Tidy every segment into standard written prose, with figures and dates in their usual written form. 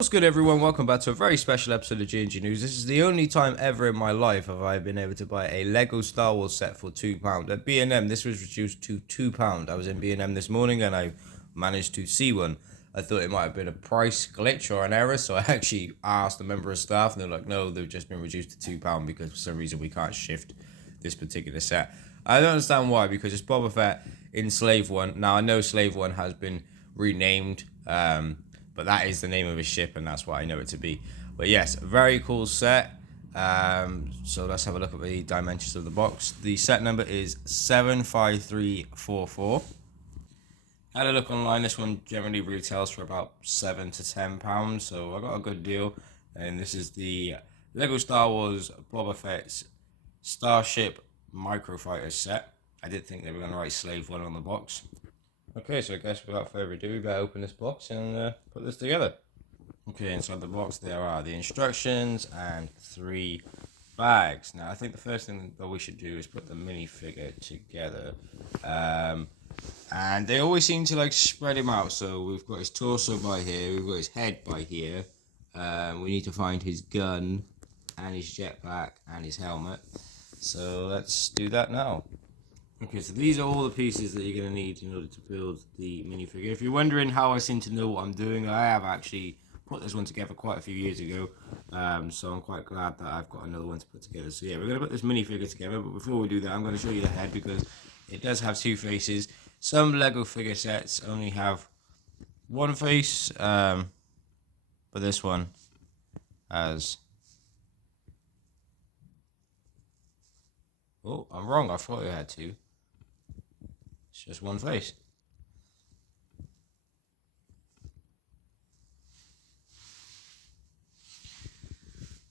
What's good, everyone? Welcome back to a very special episode of G&G News. This is the only time ever in my life have I been able to buy a Lego Star Wars set for £2. At B&M, this was reduced to £2. I was in B&M this morning and I managed to see one. I thought it might have been a price glitch or an error, so I actually asked a member of staff and they're like, no, they've just been reduced to £2 because for some reason we can't shift this particular set. I don't understand why, because it's Boba Fett in Slave One. Now, I know Slave One has been renamed, but that is the name of his ship, and that's what I know it to be. But yes, very cool set. So let's have a look at the dimensions of the box. The set number is 75344. Had a look online. This one generally retails for about £7 to £10, so I got a good deal. And this is the Lego Star Wars Boba Fett's Starship Microfighter set. I did think they were going to write Slave One on the box. Okay, so I guess without further ado, we better open this box and put this together. Okay, inside the box there are the instructions and 3 bags. Now, I think the first thing that we should do is put the minifigure together. And they always seem to like spread him out. So we've got his torso by here, we've got his head by here. We need to find his gun and his jetpack and his helmet. So let's do that now. Okay, so these are all the pieces that you're going to need in order to build the minifigure. If you're wondering how I seem to know what I'm doing, I have actually put this one together quite a few years ago. So I'm quite glad that I've got another one to put together. So yeah, we're going to put this minifigure together, but before we do that, I'm going to show you the head because it does have 2 faces. Some Lego figure sets only have 1 face, but this one has... Oh, I'm wrong. I thought it had 2. It's just 1 face.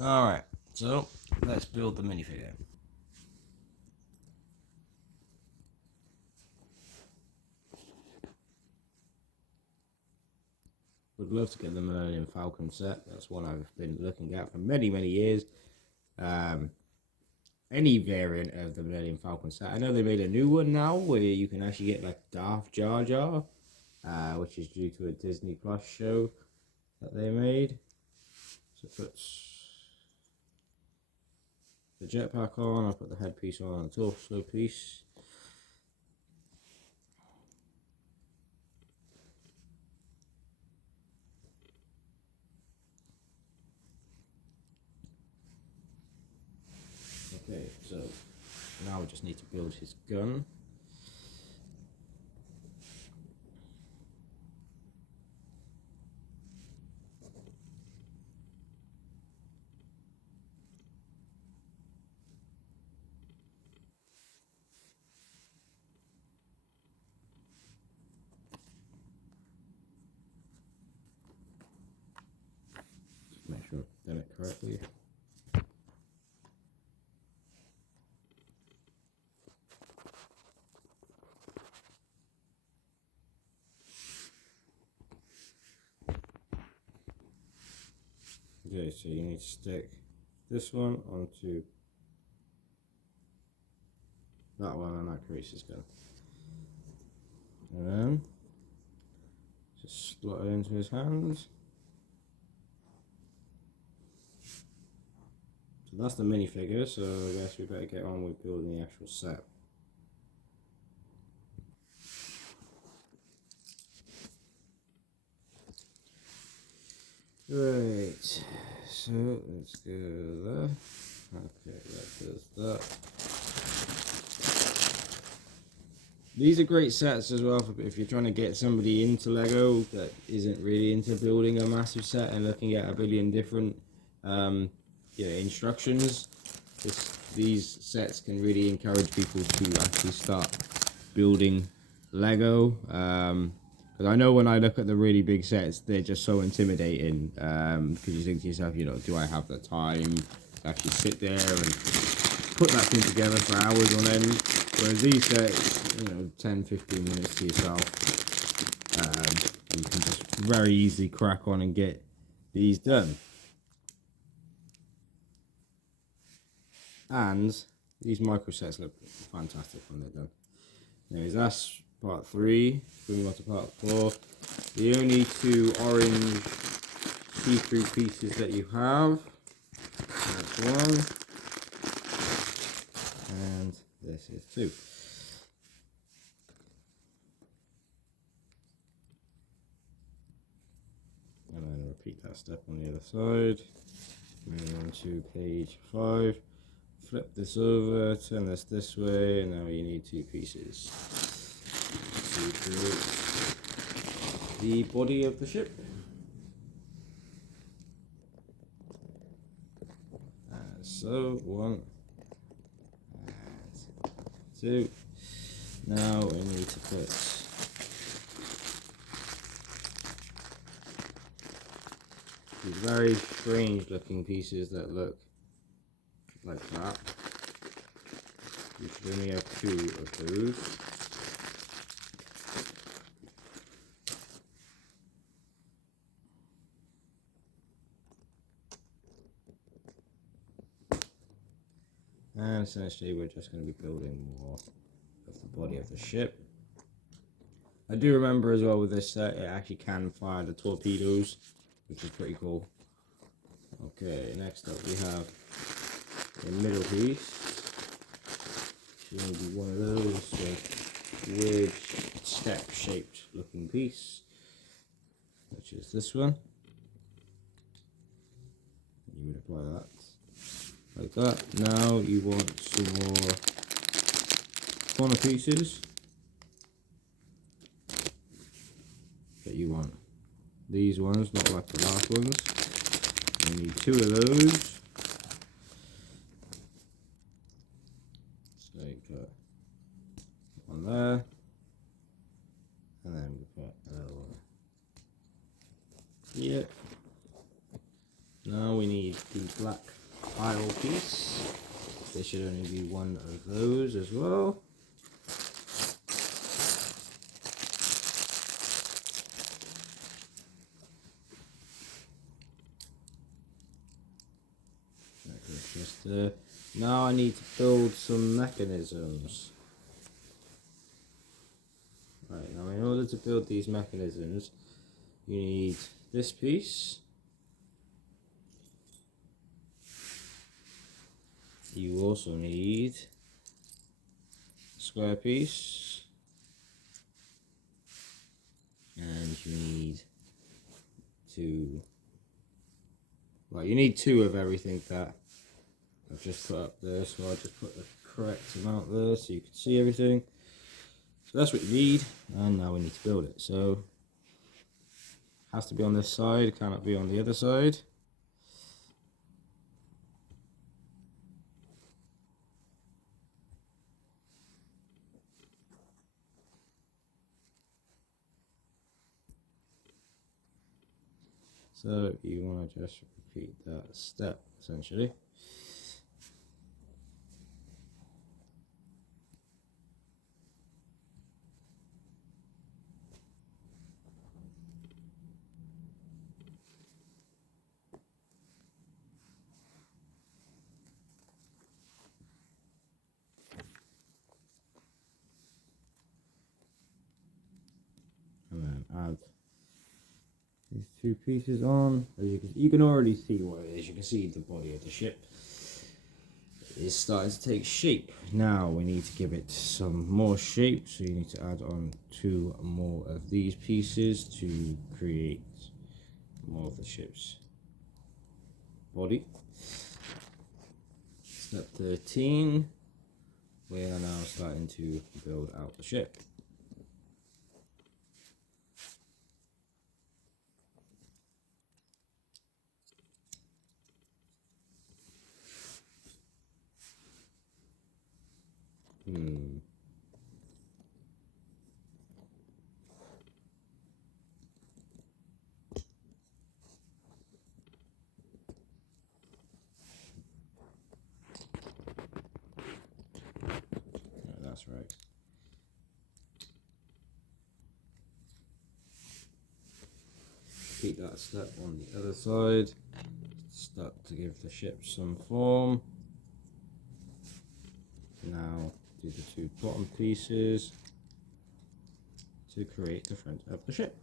Alright, so let's build the minifigure. Would love to get the Millennium Falcon set. That's one I've been looking at for many, many years. Any variant of the Millennium Falcon set. I know they made a new one now where you can actually get like Darth Jar Jar, which is due to a Disney Plus show that they made. So it puts the jetpack on, I'll put the headpiece on, the torso piece. Okay, so now we just need to build his gun. Just make sure I've done it correctly. Okay, so you need to stick this one onto that one, and that creates his gun. And then just slot it into his hands. So that's the minifigure, so I guess we better get on with building the actual set. Right, so let's go there. Okay, that does that. These are great sets as well for if you're trying to get somebody into Lego that isn't really into building a massive set and looking at a billion different instructions. These sets can really encourage people to actually start building Lego. Because I know when I look at the really big sets, they're just so intimidating. Because you think to yourself, do I have the time to actually sit there and put that thing together for hours on end? Whereas these sets, 10-15 minutes to yourself, you can just very easily crack on and get these done. And these micro sets look fantastic when they're done. Anyways, that's part 3. Moving on to part 4. The only 2 orange see-through pieces that you have. That's one. And this is two. And then repeat that step on the other side. Moving on to page 5. Flip this over, turn this way, and now you need two pieces to create the body of the ship. So, 1 and 2. Now we need to put these very strange looking pieces that look like that. You should only have 2 of those. And essentially we're just going to be building more of the body of the ship. I do remember as well with this set it actually can fire the torpedoes, which is pretty cool. Okay, next up we have the middle piece. It's going to be one of those weird step shaped looking piece, which is this one. You would apply that like that. Now you want some more corner pieces, but you want these ones, not like the last ones. You need 2 of those. So you put one there, and then we put another one here. Now we need the black pile piece. There should only be 1 of those as well. Now I need to build some mechanisms. Right, now in order to build these mechanisms, you need this piece. You also need a square piece. And you need you need 2 of everything that I've just put up there, so I'll just put the correct amount there so you can see everything. So that's what you need, and now we need to build it. So it has to be on this side, cannot be on the other side. So you want to just repeat that step essentially. And then add these 2 pieces on. As you can already see what it is. You can see the body of the ship is starting to take shape. Now we need to give it some more shape, so you need to add on 2 more of these pieces to create more of the ship's body. Step 13, we are now starting to build out the ship. That's right. Repeat that step on the other side. Start to give the ship some form. Now do the 2 bottom pieces to create the front of the ship.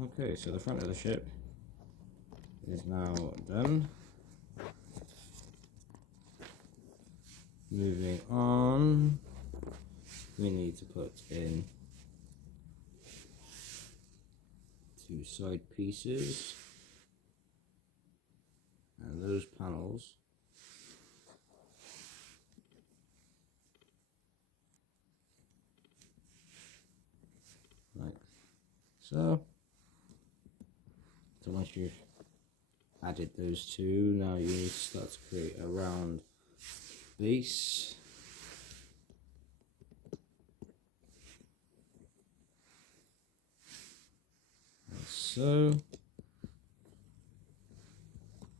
Okay, so the front of the ship is now done. Moving on, we need to put in 2 side pieces, and those panels like so. So once you've added those two, now you need to start to create a round base. Like so.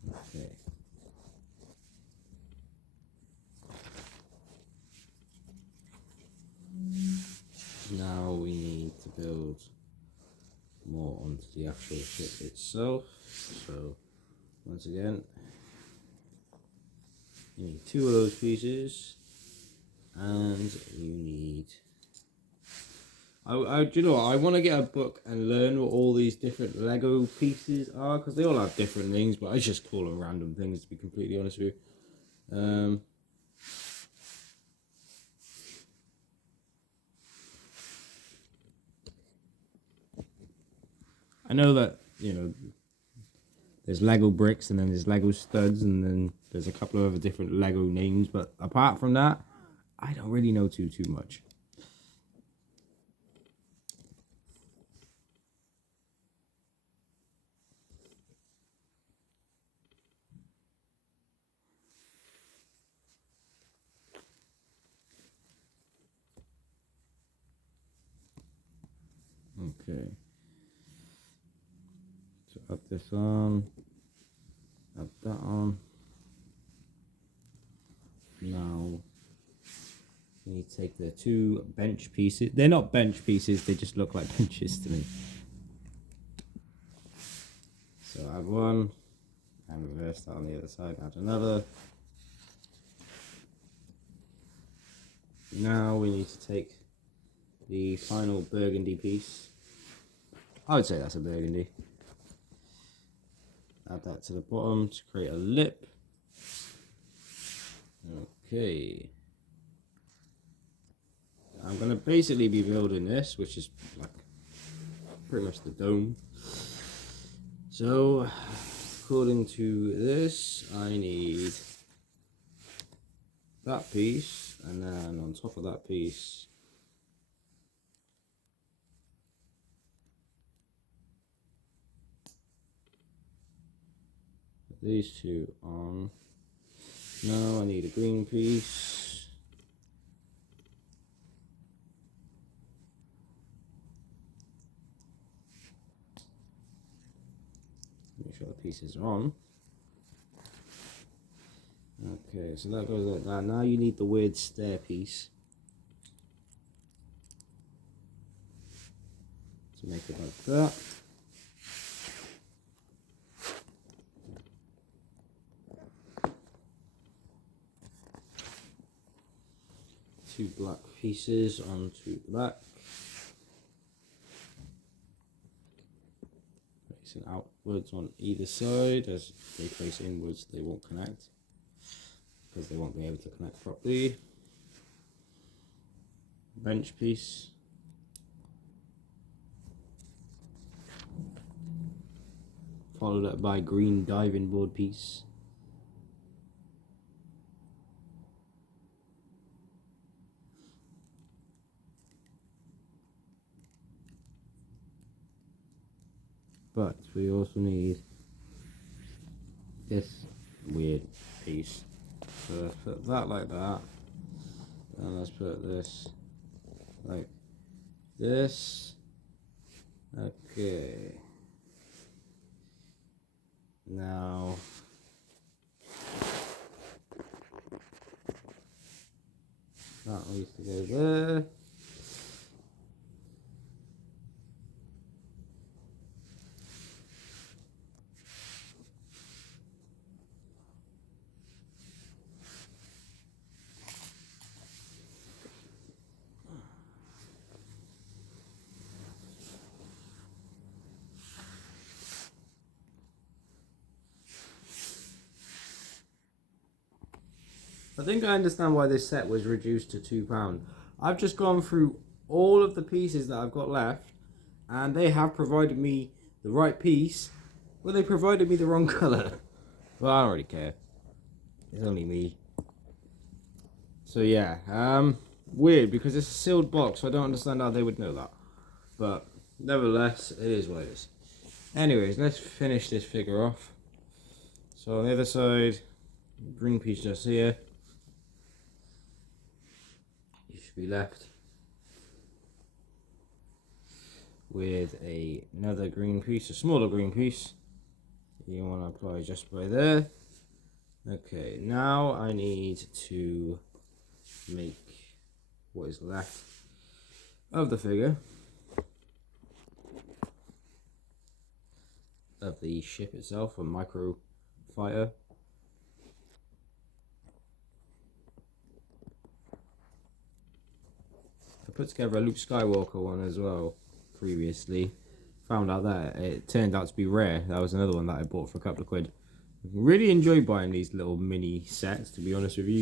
Okay. Now we need to build more onto the actual ship itself. So once again, you need 2 of those pieces, and you need. Do you know what? I want to get a book and learn what all these different Lego pieces are, because they all have different names, but I just call them random things, to be completely honest with you. I know that, you know, there's Lego bricks, and then there's Lego studs, and then there's a couple of other different Lego names, but apart from that, I don't really know too much. Okay. So add this on, add that on. Now we need to take the 2 bench pieces. They're not bench pieces, they just look like benches to me. So add one, and reverse that on the other side, add another. Now we need to take the final burgundy piece. I would say that's a burgundy. Add that to the bottom to create a lip. Okay. I'm going to basically be building this, which is like pretty much the dome. So, according to this, I need that piece, and then on top of that piece, put these 2 on. Now I need a green piece. Make sure the pieces are on. Okay, so that goes like that. Now you need the weird stair piece to make it like that. Two black pieces onto black. Facing outwards on either side. As they face inwards, they won't connect, because they won't be able to connect properly. Bench piece. Followed up by green diving board piece. But we also need this weird piece. So let's put that like that. And let's put this like this. Okay. Now that needs to go there. I think I understand why this set was reduced to £2. I've just gone through all of the pieces that I've got left, and they have provided me the right piece, but they provided me the wrong colour. Well, I don't really care. It's only me. So yeah, weird because it's a sealed box, so I don't understand how they would know that. But nevertheless, it is what it is. Anyways, let's finish this figure off. So on the other side, green piece just here. You should be left with another green piece, a smaller green piece. You want to apply just by there. Okay, now I need to make what is left of the figure of the ship itself, a Microfighter. I put together a Luke Skywalker one as well previously. Found out that it turned out to be rare. That was another one that I bought for a couple of quid. Really enjoy buying these little mini sets, to be honest with you.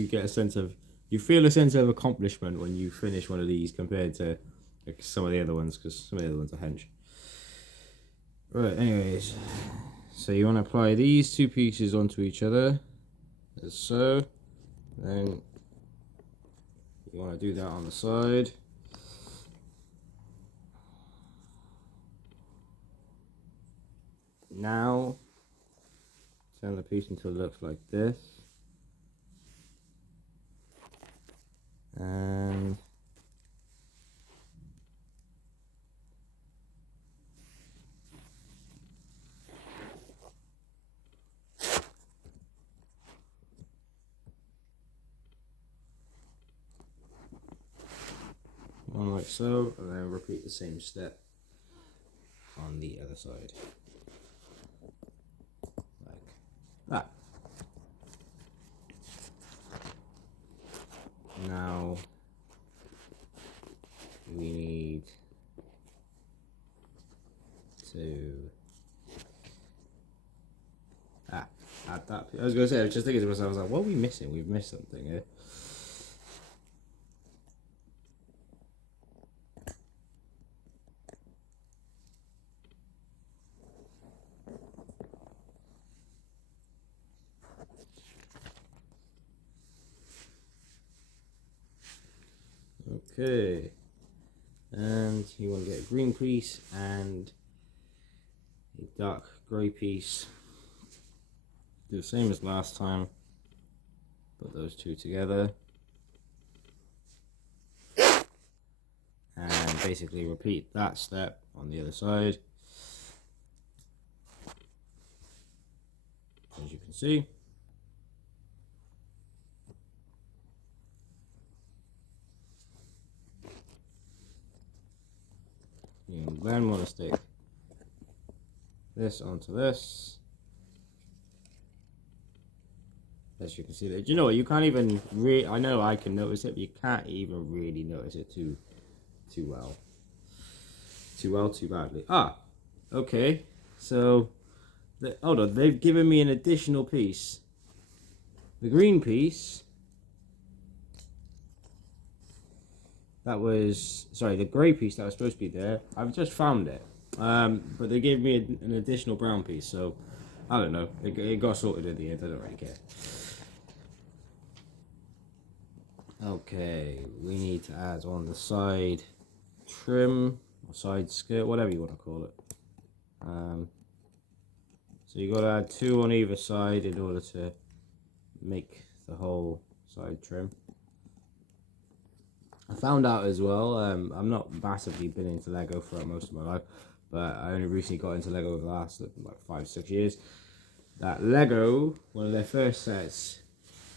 You feel a sense of accomplishment when you finish one of these compared to like some of the other ones, because some of the other ones are hench. Right, anyways, so you want to apply these two pieces onto each other, as so. Then you want to do that on the side. Now, turn the piece until it looks like this. And one like so, and then repeat the same step on the other side. Like that. Now we need to add that. I was going to say, I was just thinking to myself, I was like, what are we missing? We've missed something here. Okay, and you want to get a green piece and a dark grey piece. Do the same as last time, put those two together, and basically repeat that step on the other side. As you can see. You then want to stick this onto this. As you can see there. Do you know what? You can't even really, I know I can notice it, but you can't even really notice it too well. Too badly. Ah, okay. So, hold on, they've given me an additional piece. The green piece. That was, sorry, the grey piece that was supposed to be there. I've just found it. But they gave me an additional brown piece, so I don't know. It got sorted at the end. I don't really care. Okay, we need to add on the side trim or side skirt, whatever you want to call it. So you got to add 2 on either side in order to make the whole side trim. I found out as well, I'm not massively been into Lego throughout most of my life, but I only recently got into Lego over the last like 5-6 years. That Lego, one of their first sets,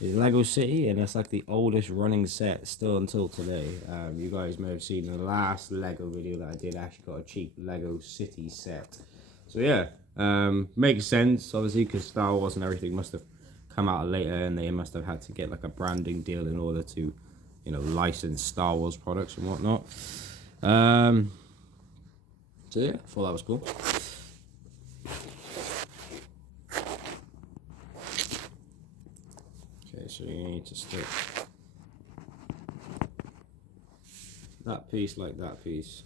is Lego City, and it's like the oldest running set still until today. You guys may have seen the last Lego video that I did. I actually got a cheap Lego City set. So yeah, makes sense obviously because Star Wars and everything must have come out later, and they must have had to get like a branding deal in order to, you know, license Star Wars products and whatnot. So yeah, I thought that was cool. Okay, so you need to stick that piece like that piece.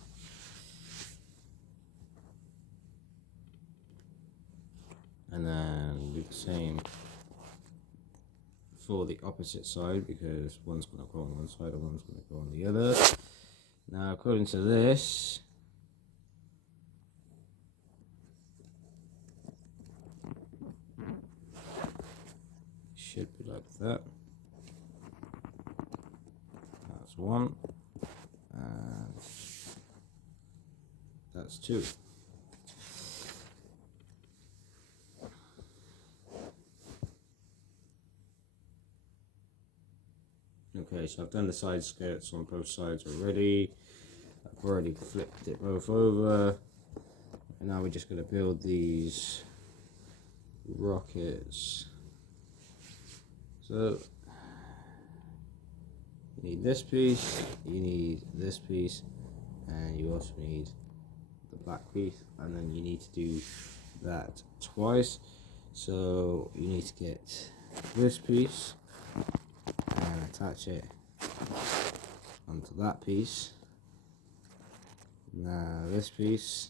And then do the same for the opposite side, because one's going to go on one side and one's going to go on the other. Now, according to this, it should be like that. That's one, and that's two. Okay, so I've done the side skirts on both sides already. I've already flipped it both over. And now we're just going to build these rockets. So, you need this piece, you need this piece, and you also need the black piece. And then you need to do that twice. So, you need to get this piece and attach it onto that piece. Now this piece,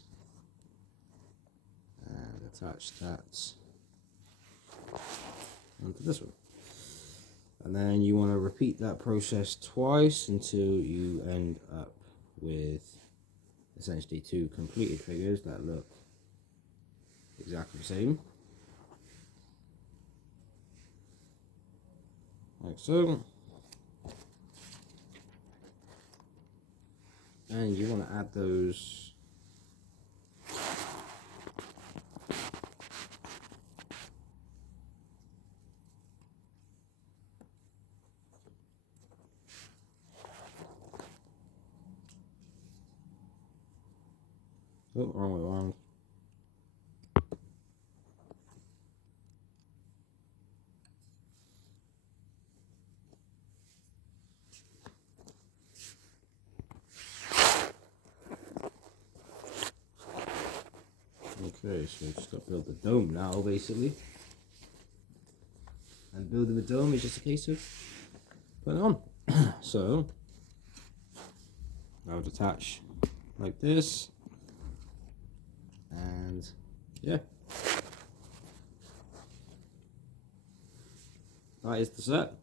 and attach that onto this one. And then you want to repeat that process twice until you end up with essentially two completed figures that look exactly the same. Like so. And you want to add those wrong way around. Okay, so we've just got to build the dome now, basically. And building the dome is just a case of putting it on. So, I would attach like this. And, yeah. That is the set.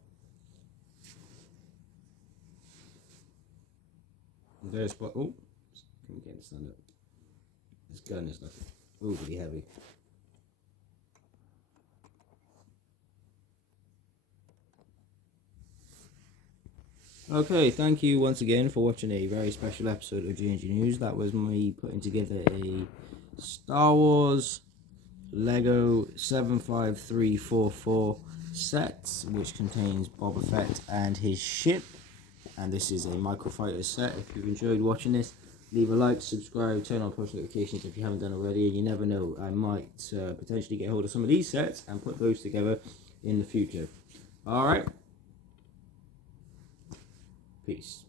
And there's what, oh, can we get it stand up? This gun is like overly heavy. Okay, thank you once again for watching a very special episode of G&G News. That was me putting together a Star Wars Lego 75344 set, which contains Boba Fett and his ship. And this is a Microfighter set. If you've enjoyed watching this, leave a like, subscribe, turn on post notifications if you haven't done already. And you never know, I might potentially get hold of some of these sets and put those together in the future. Alright. Peace.